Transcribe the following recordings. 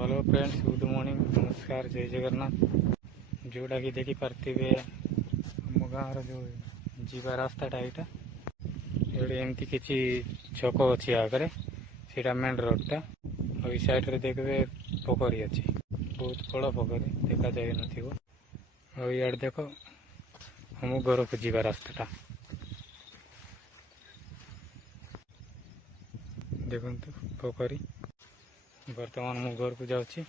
Hello friends, good morning, नमस्कार, जय जगन्नाथ। जोड़ा कि देखी पार्थिवे आम गाँव जो जीवा रास्ताटा यहाँ ये एमती किसी छक अच्छी आगे से मेन रोडटा और साइड रे देखबे पोखरी अच्छी, बहुत बड़ा पोखरी देखा जाए न। और इे देख हम घर को जीवा रास्ताटा देखु पोखरी। बर्तमान मु घर को जाऊँगी।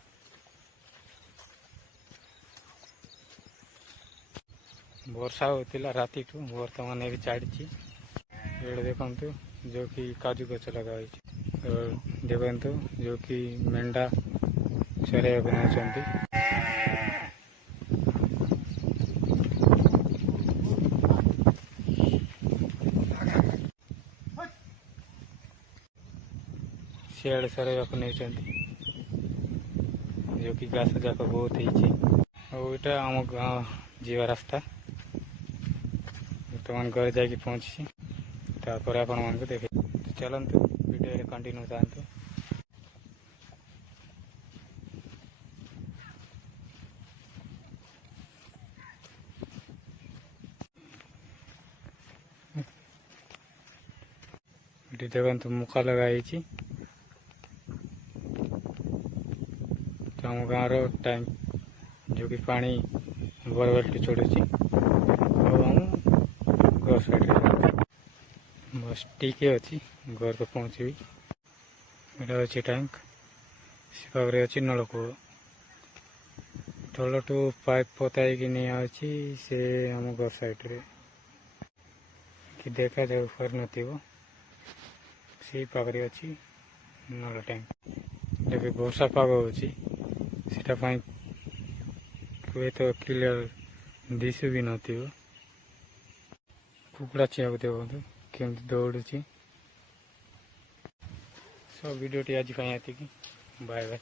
वर्षा होता राति ठू बर्तमान भी छाड़ी। ये देखु जो कि काजू गच लगा देखु जो कि मेंढा चराइया नौकरी। सियाड़े चराइया नहीं जो कि घास जाक बहुत और यहाँ आम गाँव जीवा रास्ता बर्तमान घर जाकि पहुँची तापर आपण मान देखे। तो चलतु वीडियो कंटिन्यू था। देखु मुखा लगाई तो आम गाँव टाइम जो कि पानी बोरवेल चढ़ुची घर साइड बस टीके अच्छी घर को पहुँची। यहाँ अच्छी टैंक से पाखे अच्छी नलकूप तलटू पाइप पताई कि नहीं अच्छी से आम घर साइड रे कि देखा जाए ऊपर नथिबो से पाखे अच्छी नल टैंक। जब वर्षा पाग होची हुए तो क्लियर दिशु भी नथिबो। कुकुड़ा चिया देखो केमती दौड़ी। सब वीडियो आज बाय बाय।